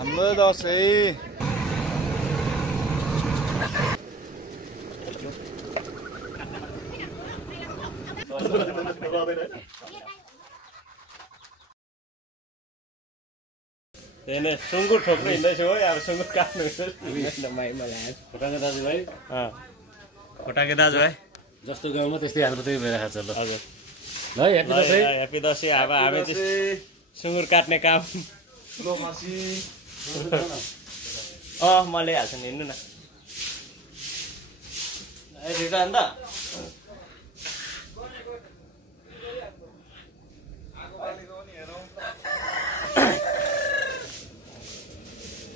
हाम्रो दसैँ त्यही सुँगुर ठोक्नु हिँड्दैछु है अब सुँगुर काट्नु खोटाङे दाजुभाइ खोटाके दाजुभाइ जस्तो गाउँमा त्यस्तै हाम्रो त्यही भइरहेको छ ल हजुर ल ह्यापी दसैँ ह्यापी दसैँ अब हामी चाहिँ सुँगुर काट्ने काम म ल्याइहाल्छु नि हिँड्नु न रिटा अन्त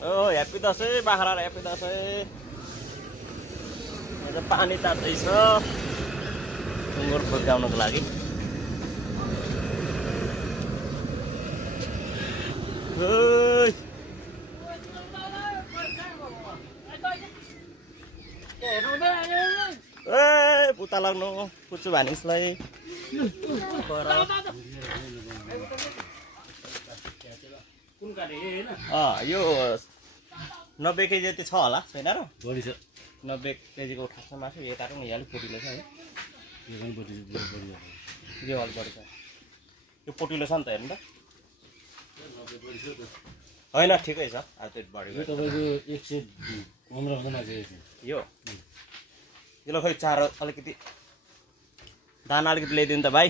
ह्यापी दसैँ बाख्रा ह्यापी दसैँ पानी तात्दैछ सुँगुर फुर्काउनको लागि पुता लाग्नु पुच्छु भानिसलाई यो 90 केजी जति छ होला छैन र 90 केजीको खास मासु यो काटौँ न अलिक पोटिलो छ है यो अलिक बढी छ यो पोटिलो छ नि त हेर्नु त होइन ठिकै छ अब त्यो बढी यो यसलाई खोइ चारो अलिकति दाना अलिकति ल्याइदिनु त भाइ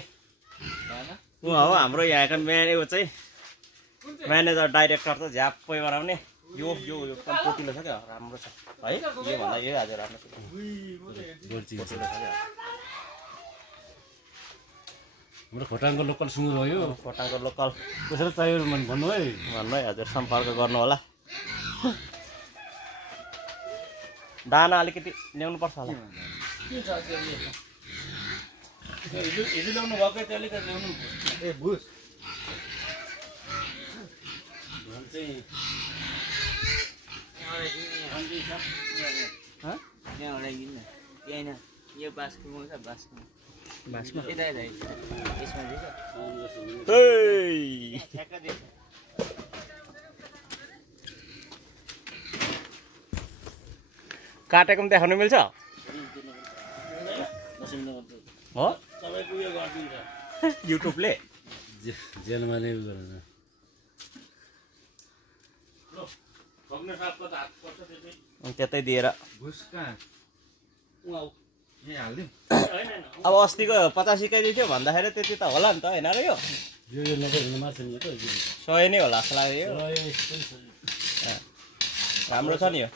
ऊ हो हाम्रो यहाँको चाहिँ म्यानेजर डाइरेक्टर त झ्याप्पै बनाउने यो एकदम पोटिलो छ क्या राम्रो छ है यो भन्दा यो आज राम्रो छ पोटिलो छ क्या हाम्रो खोटाङको लोकल सुँगुर हो यो खोटाङको लोकल कसरी चाहियो भन्नु है हजुर सम्पर्क गर्नु होला दाना अलिकति ल्याउनु पर्छ होला हिजो ल्याउनु भएको थियो अलिकति ल्याउनु ए बुझ यो बाँसको छ बाँसको बाँसमा यता यसमा काटेको पनि देखाउनु मिल्छ हो युट्युबले जेलमा नै गरेर त्यतै दिएर अब अस्तिको 85 केजी थियो भन्दाखेरि त्यति त होला नि त होइन र यो 100 नै होला जस्तो लाग्यो राम्रो छ नि यो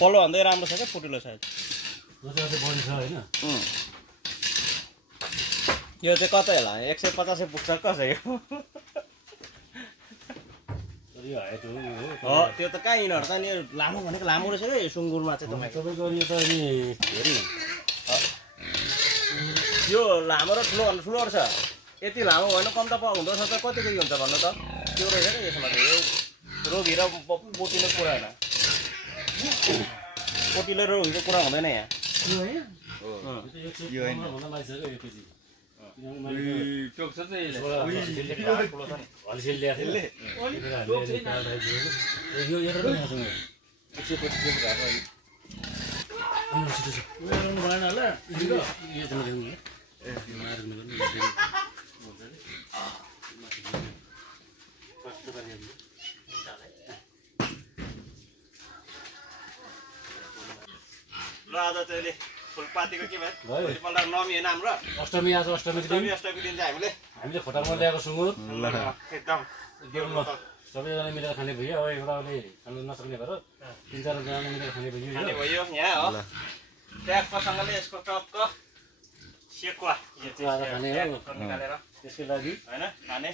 पल्लो भन्दै राम्रो छ क्या फुटिलो छ यो चाहिँ कतै होला 150 पुग्छ कसै यो हो त्यो त कहाँ यिनीहरू त नि लामो भनेको लामो रहेछ क्या यो सुँगुरमा चाहिँ तपाईँको यो लामो र ठुलो भन्दा ठुलो रहेछ यति लामो भएन कम त हुँदो रहेछ त कति केजी हुन्छ भन्नु त त्यो रहेछ क्या यसमा त यो रोगी र पोटिलो कुरा होइन पोटिलो र रोगीको कुरा हुँदैन यहाँ ल आज चाहिँ फुलपातीको के भयो भोलिपल्ट नमिएन हाम्रो अष्टमी आज अष्टमी दिन चाहिँ हामीले खोटाङमा ल्याएको सुँगुर एकदम सबैजना मिलेर खाने भयो अब एउटाले खानु नसक्ने भएर 3-4 जना मिलेर खाने भयो यहाँ हो ट्याक्कसँगले यसको टक्क सेकुवा खाने हो निकालेर त्यसको लागि हैन खाने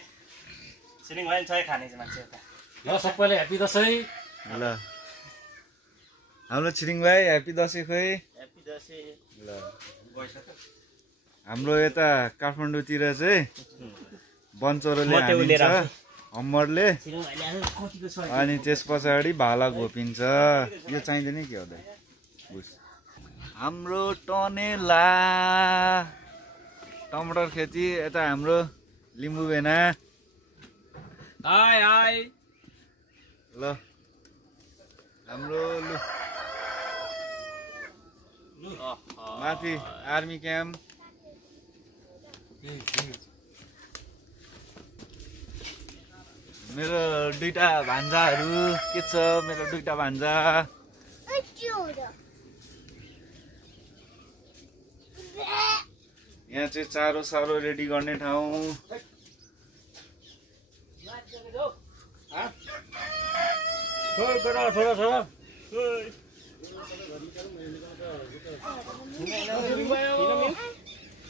सिलिङ भएन छ खाने चाहिँ मान्छे यता ल सबैले ह्यापी दसैँ ल हाम्रो छिरिङ भाइ ह्यापी दसैँ खोइ ह्यापी दसैँ ल हाम्रो यता काठमाडौँतिर चाहिँ बनचरोले हानिन्छ हम्मरले अनि त्यस पछाडि भाला घोपिन्छ यो चाहिँदैन के हो दाइ हाम्रो टनेला टमाटर खेती यता हाम्रो लिम्बू भेना हाय हाय ल हाम्रो माथि आर्मी क्याम्प मेरो दुईटा भान्जाहरू के छ मेरो दुईटा भान्जा यहाँ चाहिँ चारो सारो रेडी गर्ने ठाउँ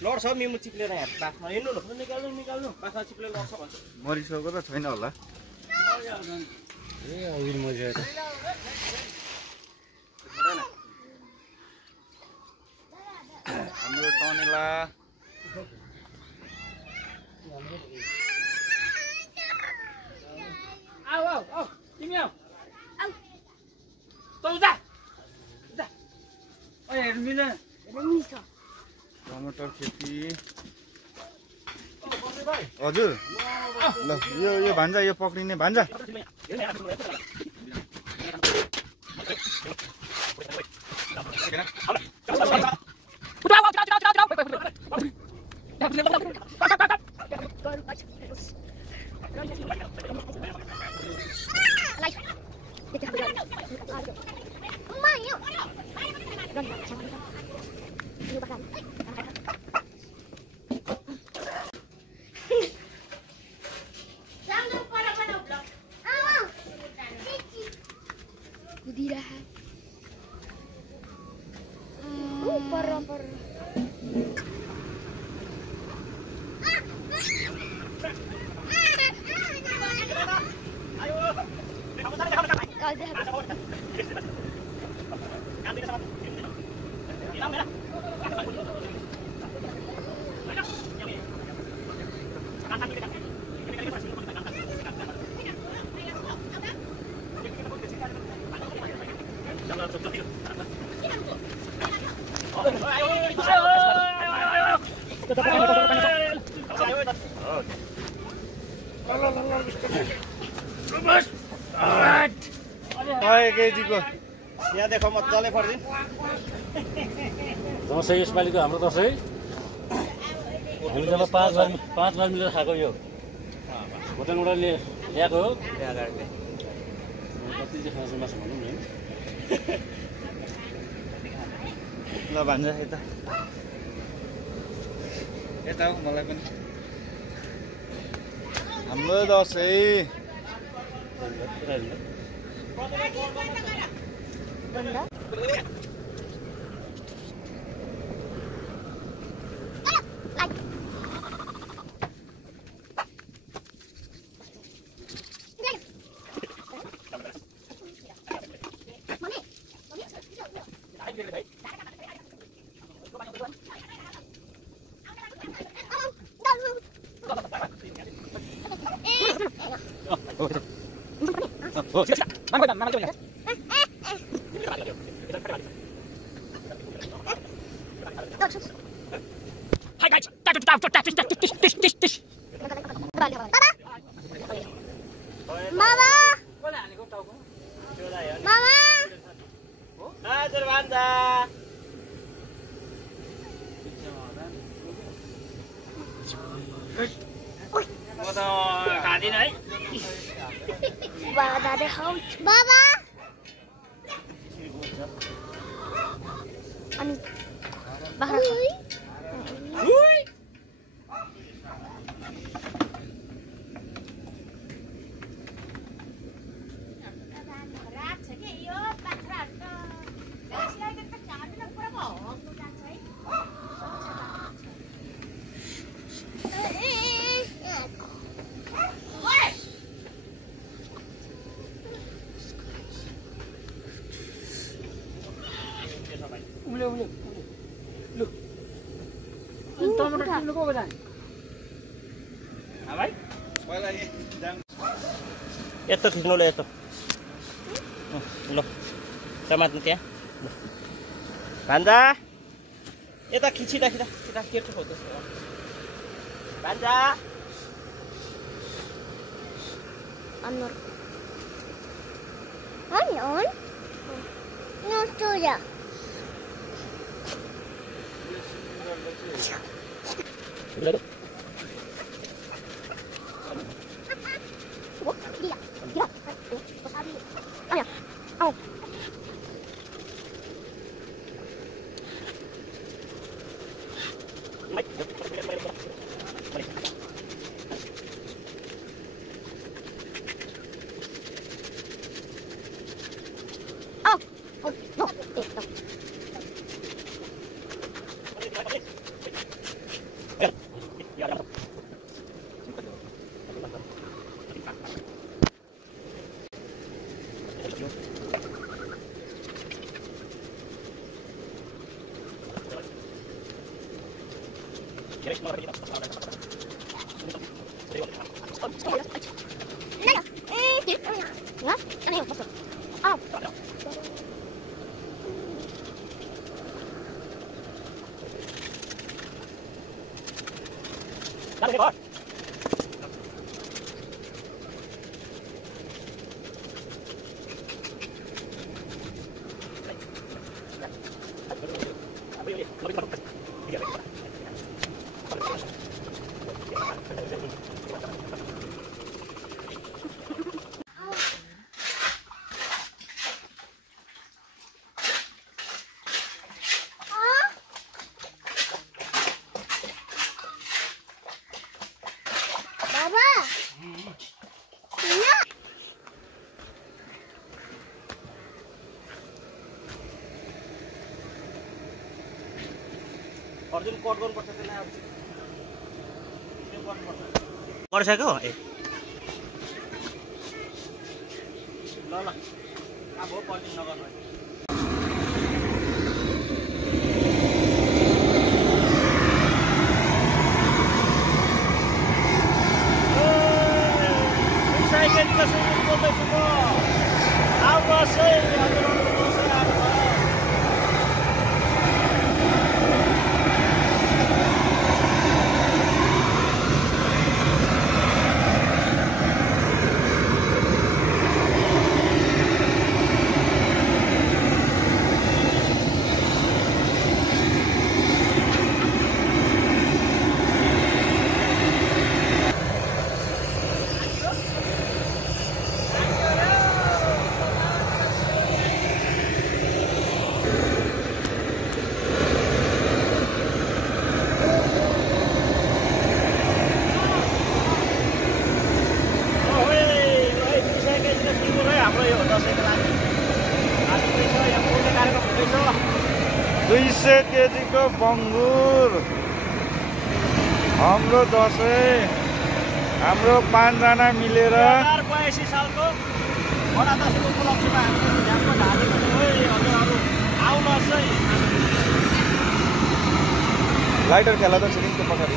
लड्छ मिमु चिप्लेर यहाँ बासमा हेर्नु न निकाल्नु बासमा चिप्लेर लड्छ भन्छ मरिसकेको त छैन होला हाम्रो टनेला तिमी आऊ तल जा हेर्नु मिल्दैन टमाटर खेती हजुर ल यो भान्जा यो पक्रिने भान्जा केजीको यहाँ देखो मजाले पर्दिन दसैँ यसपालिको हाम्रो दसैँ हामीले जब 5 बार मिलेर खाएको यो होटलबाट ल्याएको हो कति चाहिँ खान्छ मासु भनौँ न ल भान्जा यता हो मलाई पनि हाम्रो दसैँ बाबा अनि यस्तो खिच्नु ल यस्तो ल समात्नु त्यहाँ भान्जा यता खिचिँदा केटो खोज्दैछ भान्जा अनुहार अनि Tuya. अर्जुन कट गर्नुपर्छ त्यसलाई अब त्यो गर्नुपर्छ गरिसक्यो ए ल ल अब हो कटिङ नगर्नु साइकलको सुरु बोल्दैछु म आउनुहोस् है केजीको बङ्गुर हाम्रो दसैँ हाम्रो 5 जना मिलेर 2082 सालको बडा दसैँको उपलक्ष्यमा हामीले झ्याम्प ढालेको छौँ है हजुरहरू आउनुहोस् है लाइटर खेला त छिरिङको पछाडि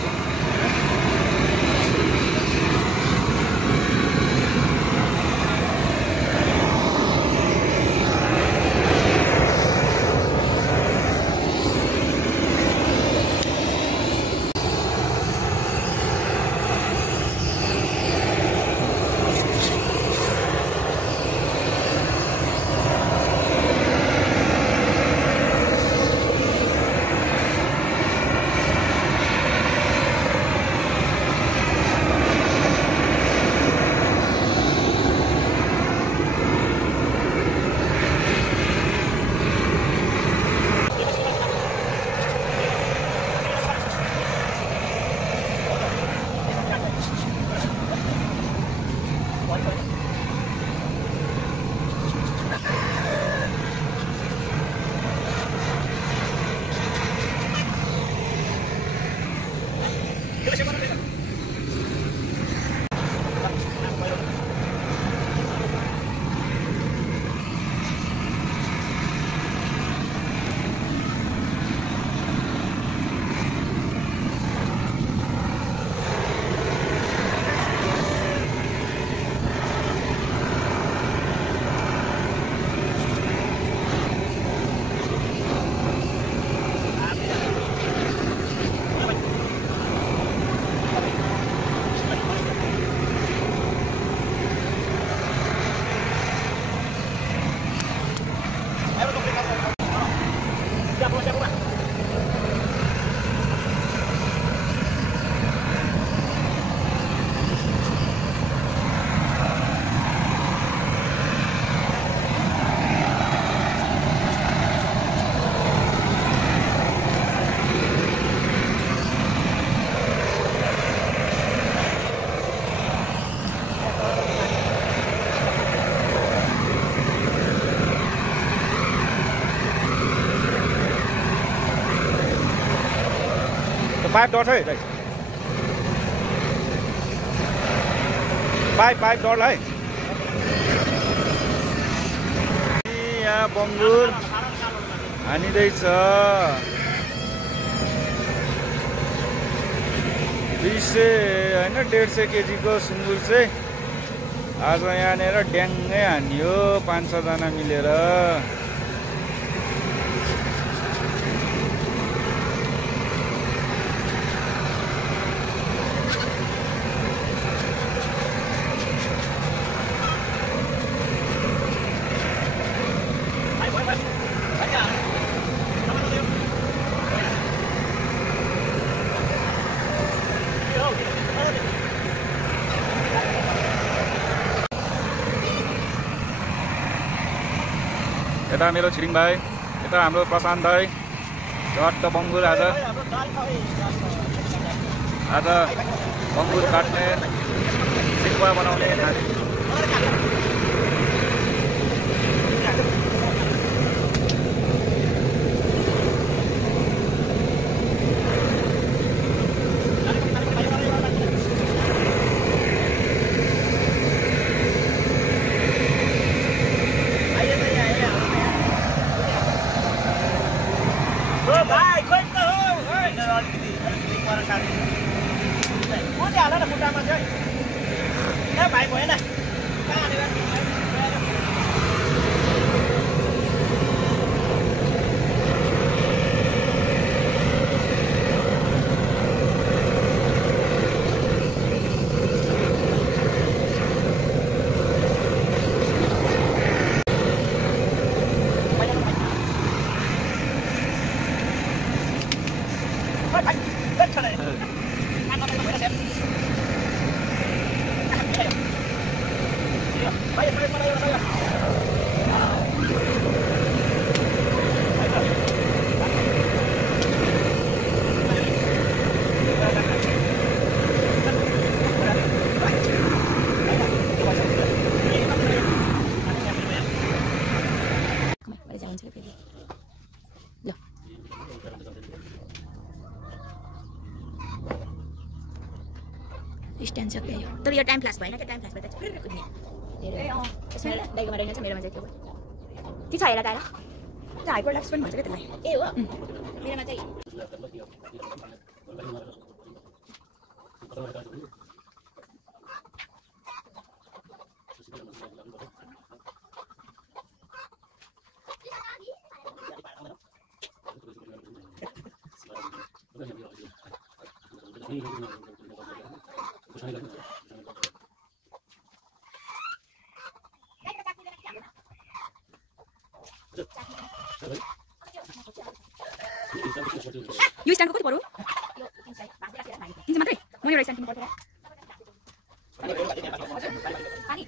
पाइप डट्छ है दाइ पाइप डट्छ है यहाँ बङ्गुर हानिँदैछ 200 होइन 150 केजीको सुँगुर चाहिँ आज यहाँनिर ड्याङ्गै हानियो 5-6 जना मिलेर यता मेरो छिरिङ भाइ यता हाम्रो प्रशान्त भाइ चट्ट बङ्गुर आज बङ्गुर काट्ने चिकुवा बनाउने स्ट्यान्ड सक्यो यो तर यो टाइम फ्ल्यास भएन क्या टाइम फ्ल्यास भए त फेरि कुद्ने यसमा दाइकोमा रहेन छ मेरोमा चाहिँ त्यो के छ हेर टाढा त्यो हाइपर ल्याक्स पनि भन्छ क्या त्यसलाई ए हो मेरोमा चाहिँ यो स्ट्यान्डको कति पर्यो 300 मात्रै म यो स्ट्यान्ड किन्नु पर्छ पानी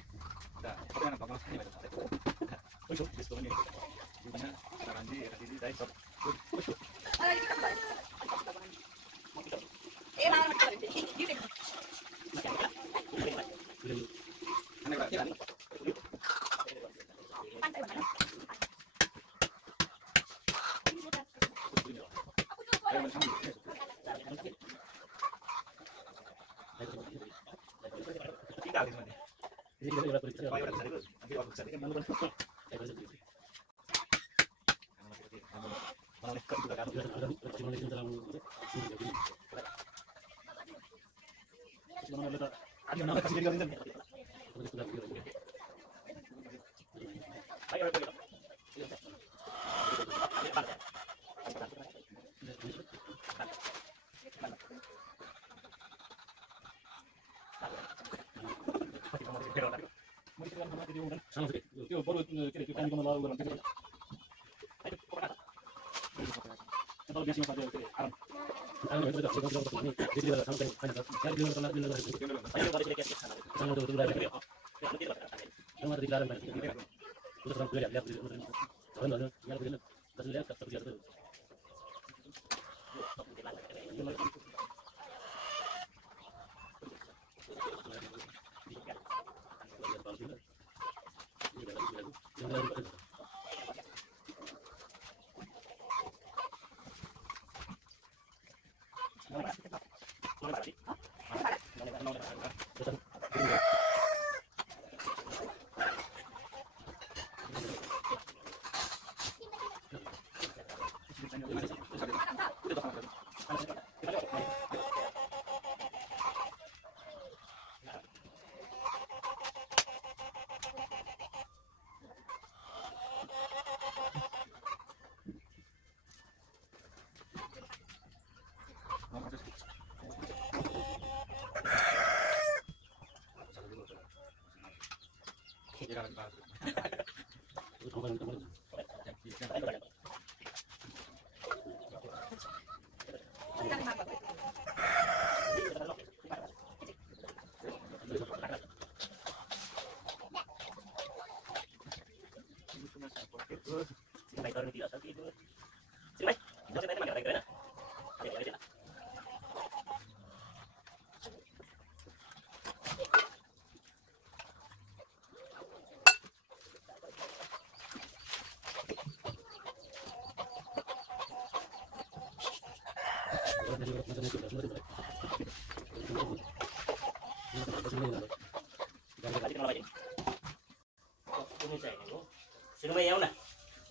सुरुमै आऊ न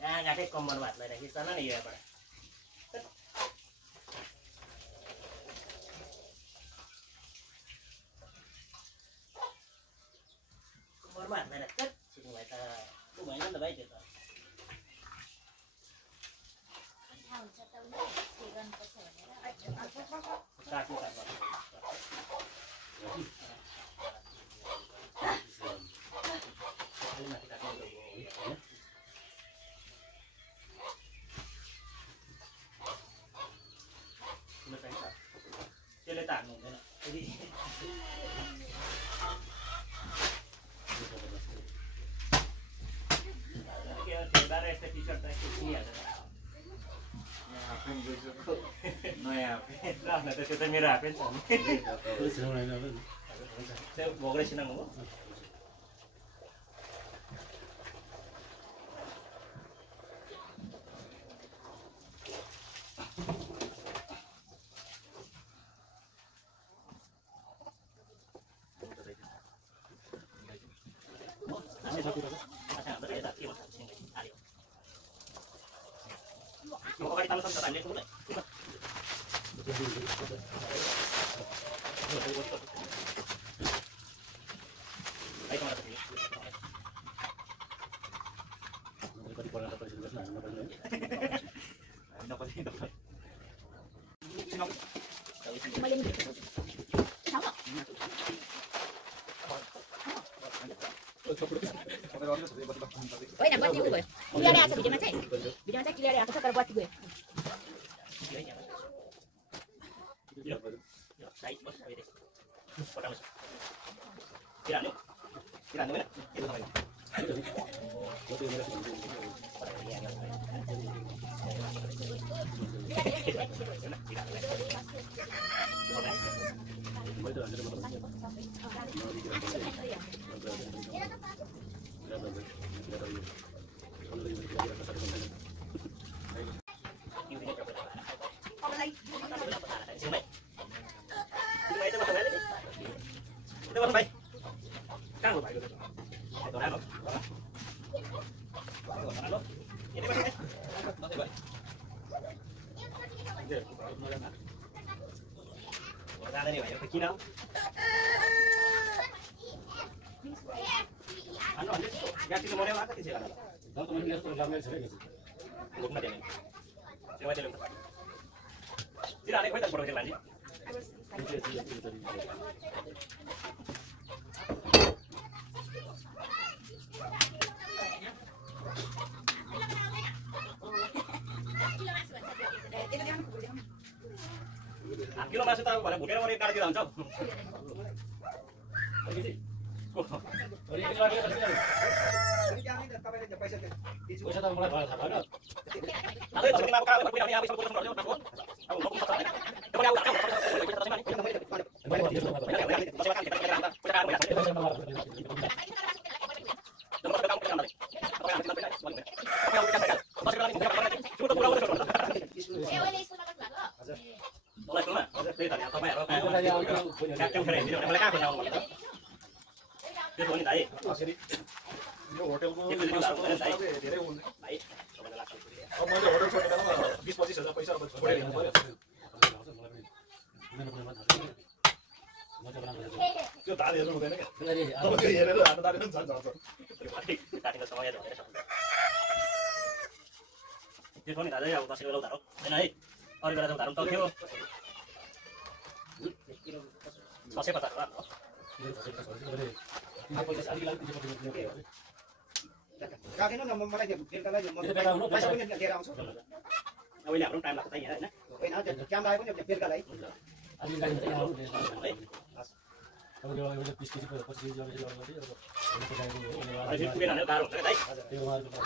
यहाँ गाठै कम्मरमा हात लगाइराखि चल न योबाट कम्मरमा हात लगाइराख सुरु भाइ त को भएन नि त भाइ त्यो त काट्नु त्यसले त हाल्नु हुँदैन फेरि यस्तो टी सर्ट त यस्तो किनिहाल्छ नयाँ त्यो त मेरो हाफेन छ त्यो भोग्रे सिनाउनु हो होइन बत्ती उ भयो क्लियरै आएको छ भिडियोमा चाहिँ क्लियरै आएको छ तर बत्ती गयो किन गाडीको मर्यो आएको त्यसै होला गाउँको मान्छेले यस्तो लाग्ने छैन घुम्न दिने सेवा दिनुतिर हाने खोइ त पढाउँछ मान्छे किलो मासु त भने भुटेर मरे काट्दिएर हुन्छ पैसा त मलाई थाहा भएन यो होटलको धेरै हुन्छ अब मैले होटल छोडेर 20-25 हजार पैसा छोडेर हिँड्नु पर्यो त्यो दाल हेर्नु हुँदैन क्या अब त्यो हेरेर हात दालेर पनि झन् त्यो पनि दाजै अब 10 किलो उधारो हैन है अरु बेला उधारो त थियो 650 हो राखिदिनु न मलाई बेलुकालाई पैसा पनि लिएर आउँछु अहिले हाम्रो टाइम लाग्छ यहाँ हैन होइन त्यो क्यामेरा आयो पनि बेलुकालाई अलि गाडी चाहिँ आउनु अब यो एउटा 20 केजी 25 केजी जति लगाउँदै अब अहिले पुगेन भने गाह्रो हुन्छ के दाइ त्यो उहाँहरुको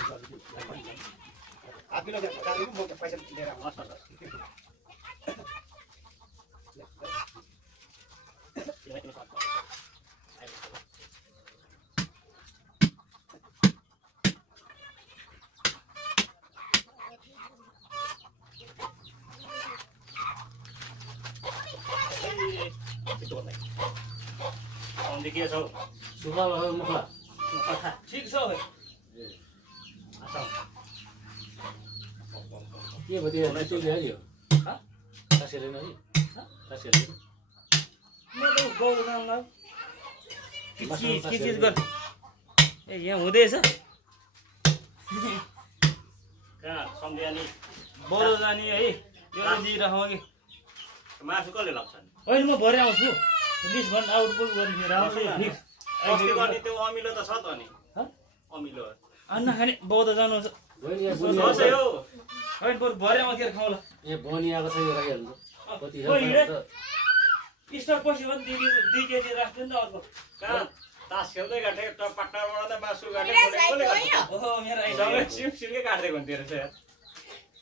हात किलो गाडी म पैसा लिएर आउँछु के छ सुगा मुखला ठीक छ के भयो त्यो ल्याइदियो ह तासेले नै तासेले मेरो गौरसँग के चीज गर ए यहाँ हुँदैछ कहाँ सम्झ्या नि बोलो जानी है यो दिइराखौँ कि मासु कसले लाग्छ होइन म भरे आउँछु लिस्ट भन आउटपुट गर्ने राम्ररी अस्ति गर्ने त्यो अमिलो त छ त नि अमिलो अन्न खाने बौद्ध जानुहुन्छ छ यो होइन बरु भरे आउँथेर खाउँला ए बनिएको छ यो राइहरु कति स्टक पछि पनि 2 केजी राख्दैन त अर्को कहाँ तास खेल्दै गाठे टपट्टाबाट त मासु गाठे ओहो मेरो सँगै सिमसिमकै काट्दिएको हुन्थ्यो रहेछ यार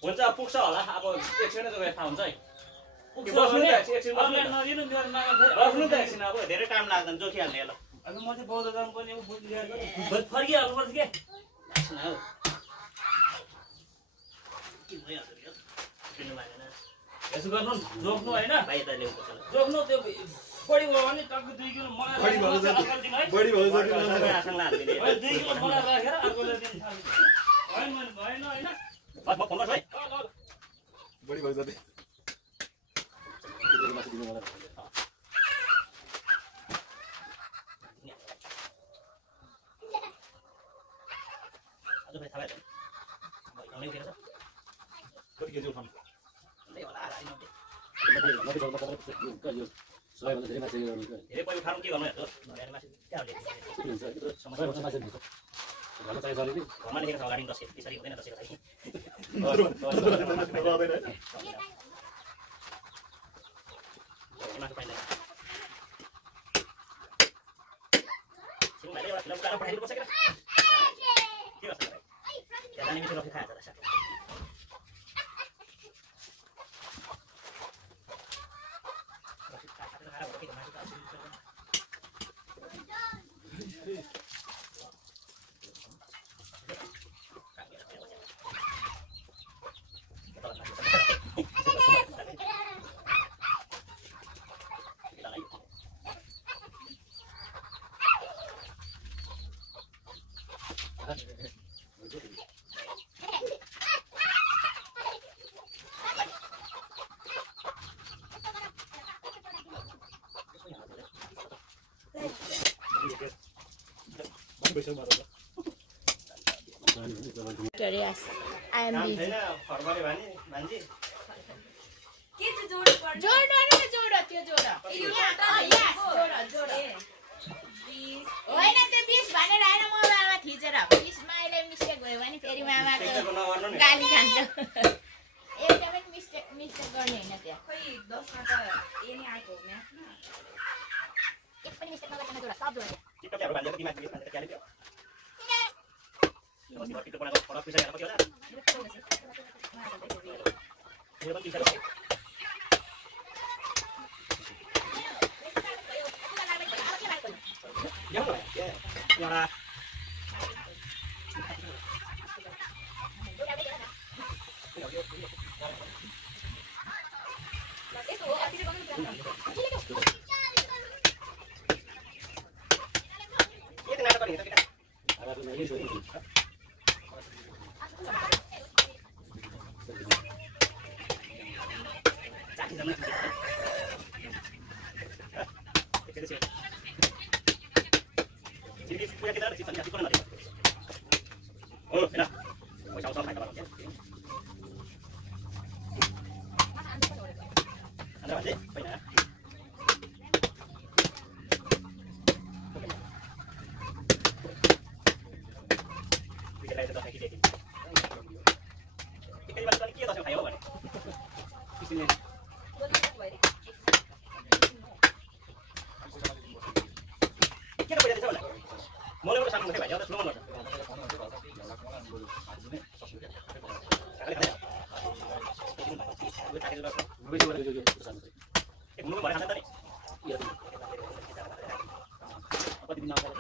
हुन्छ पुग्छ होला अब एकछिन त थाहा हुन्छ है बस्नु त एकछिन अब धेरै टाइम लाग्दैन जोखिहाल्ने ल अब म चाहिँ बौद्ध जानु पर्ने बुझ लिएर फर्किहाल्नु पर्छ के यसो गर्नु जोख्नु होइन जोख्नु त्यो बढी भयो भने टक्क 2 किलो मलाई बढी भयो 2 किलो मलाई राखेर अर्कोले दिन होइन भएन होइन बढी भयो जति कति केजी उठाउनु सबैभन्दा धेरै मान्छे धेरै पैसा उठाउनु के गर्नु हेर्छ घरमा चाहिँ जले नि घरमा लेखेर छ अगाडि 10 केजी त्यसरी हुँदैन 10 केजी मासु पाइँदैन सिमले एउटा फिल्म उठाएर पठाइदिनु पर्छ के गर्छ त्यहाँ जाने मिठो रफी खाएछ र साथी Yes, I am busy. छैन फर्मले भानी भान्जी के चाहिँ जोड्नु पर्छ जोड्नु न जोड त्यो जोड यो यस जोड होइन त्यो 20 भनेर आएन मोबाइलमा थिचेर 20 माइले मिस्टेक भयो भने फेरि मामाको गाली खान्छ एउटा पनि मिस्टेक गर्ने हैन त्यो खै 10 मा त ए नै आएको हो म्याथ एक पनि मिस्टेक नगर्न जोड सब जोड टिकटकहरु भान्जेको दिमाग के भान्जेको क्याले त्यो अस्ति टिकटक बनाएको फरक पैसा हेर्न कति होला यो पनि पैसा एउटा त्यसलाई चाहिँ दसैँ किटेको एकैबार पनि के दसैँ खायो भने किसिमले के त पैसा दिन्छ होला मलाई एउटा सानो मात्रै भाइ एउटा स्लो गर्छ एक मुनु भरे खान्छ त नि कति दिन आउँछ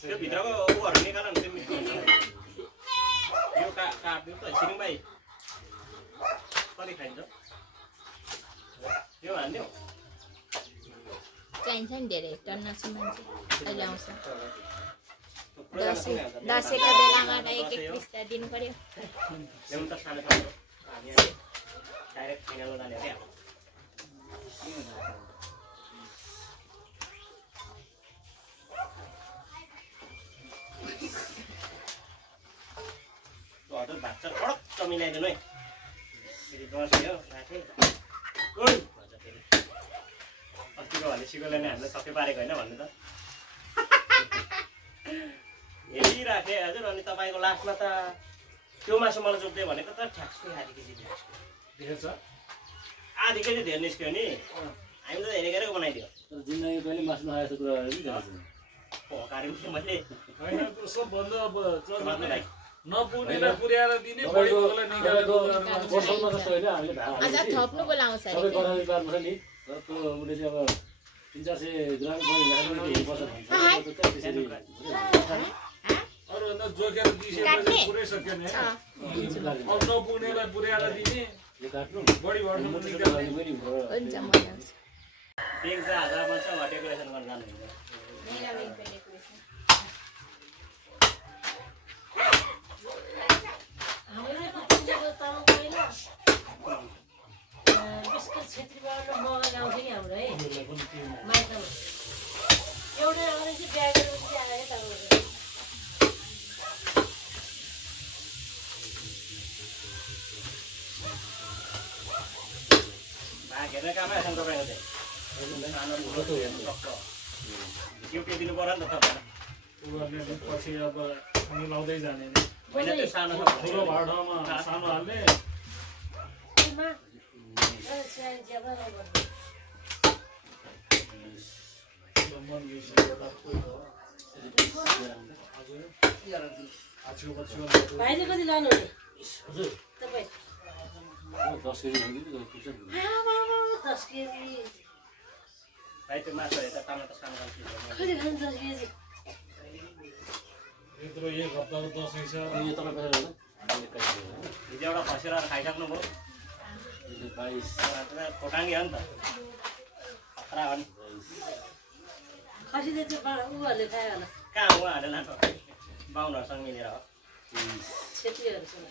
त्यो भित्रको ऊहरु निकाल्न नि यो काट्नु त छिरिङ भाइ कति खाइन्छ यो हान्दियो चाहिन्छ नि धेरै टन्नासु मान्छे अहिले आउँछ दसैँको बेलामा त एक पिस त दिनु पर्यो एउटा सानो सानो हामी डाइरेक्ट फाइनलमा जाने हो क्या हजुर भात चाहिँ कडक्क मिलाइदिनु है फेरि दसैँ हो राखेँ भन्छ फेरि सिको भने सिकोले नै हामीलाई सबै पारेको होइन भन्नु त हेरिराखेँ हजुर। अनि तपाईँको लास्टमा त त्यो मासु मलाई जोड्दै भनेको त ठ्याक्कै आधी केजी देखेछ आधी केजी धेर निस्क्यो नि हामी त हेरेको बनाइदियो जिन्दगी कहिले मासु नखाएको कुरा हकार्यो मैले होइन सबभन्दा अब भाइ नपुग्नेलाई पुर्याएर दिने बढी भएकोलाई निकालेको वर्षमा जस्तो होइन हामीले भाग अझ थप्नुको लाउँछ सबै कराई पार्नु छ नि तर त्यो उसले चाहिँ अब 300-400 ग्राम बढी हेर्नुपर्छ भन्छ त्यसरी अरूभन्दा जोखेर दिइसकेपछि पुरै सक्यो नि अब नपुग्नेलाई पुर्याएर दिने यो काट्नु बढी भर्नु निकाल्ने पनि हुन्छ मजा आउँछ पिङ चाहिँ 1000 पर्छ डेकोरेसन गर्न जानुहुन्छ मेरा बिल पे डेकोरेसन हामीले कुकुरको तामा गएन विशेष क्षेत्रीबाट मगाएर आउँथ्यो नि हाम्रो है माइतमा एउटा आउने चाहिँ बिहा गरेपछि आयो तामा हेर्ने कामै आएछन् तपाईँको चाहिँ ड्युटी दिनु पर्यो नि त तपाईँलाई पछि अब मिलाउँदै जाने होइन त्यो सानो ठुलो भाडामा सानो हाल्ने भाइले कति लानु नि तपाईँ 10 केजी पुग्छ 10 केजी भाइ त्यो मासु हेर्दा टमाटर सानो कति खानु 10 केजी यत्रो एक हप्ताको दसैँ छ यो तपाईँ पैसा होला हिजो एउटा खसेर खाइसक्नुभयो 22 खोटाङ्गी हो नि त खतरा हो नि खसीले चाहिँ उहरूले खायो होला कहाँ उहाँहरूले लानु बाहुनहरूसँग मिलेर हो क्षेत्रीहरूसँग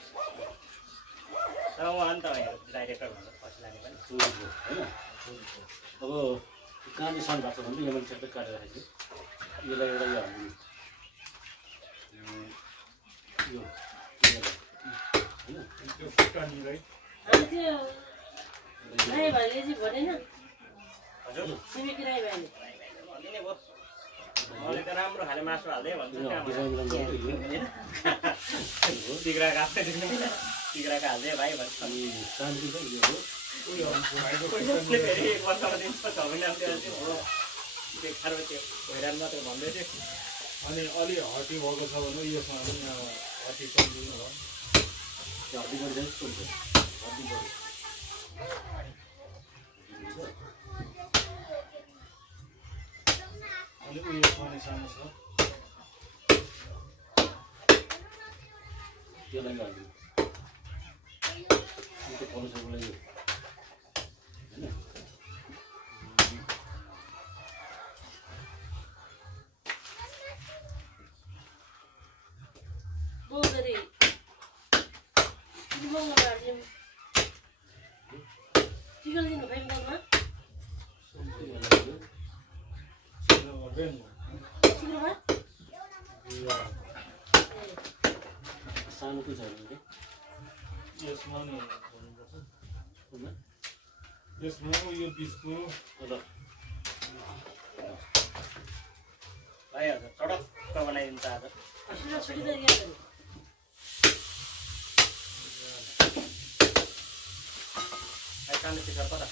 तर उहाँ नि तपाईँहरू डाइरेक्टर भन्छ खसी लाने पनि होइन अब कहाँनिर सान भएको छ भने यहाँ मैले ट्याक्कै काटेर राखेको छु यसलाई एउटा यो हाल्नु त्यो फुटानी है अनि त्यो राई भाइले चाहिँ भनेन हजुर छिमेकी राई भाइले भनिदिने भयो मैले त राम्रो खाले मासु हाल्दै भन्छु तिग्राको आफ्नै तिग्राको हाल्दै भाइ भन्छ अनि शान्ति चाहिँ यो हो फेरि एक वर्षमा दिन्छ 6 महिना देखाएर त्यो हैरान मात्र भन्दै थियो अनि अलि हटी भएको छ भने यसमा पनि हटी कम्ती हो त्यो हड्डी बढी चाहिँ हुन्छ हड्डी बढी अलिक उयो पनि सानो छ त्यसलाई हाल्नु त्यो परोसको लागि हैन बोगरी मङ्गल बार्दिम टिकल दिनु भाइ मङ्गलमा शुक्रबार सानो चाहिँ छ भने यसमा नि भन्नुपर्छ हैन यसमा यो बिचको ल भाइ हजुर चटक्क बनाइदिन्छ आज सुना छुटी त यहाँ भाइ कान्ने पिछाड कता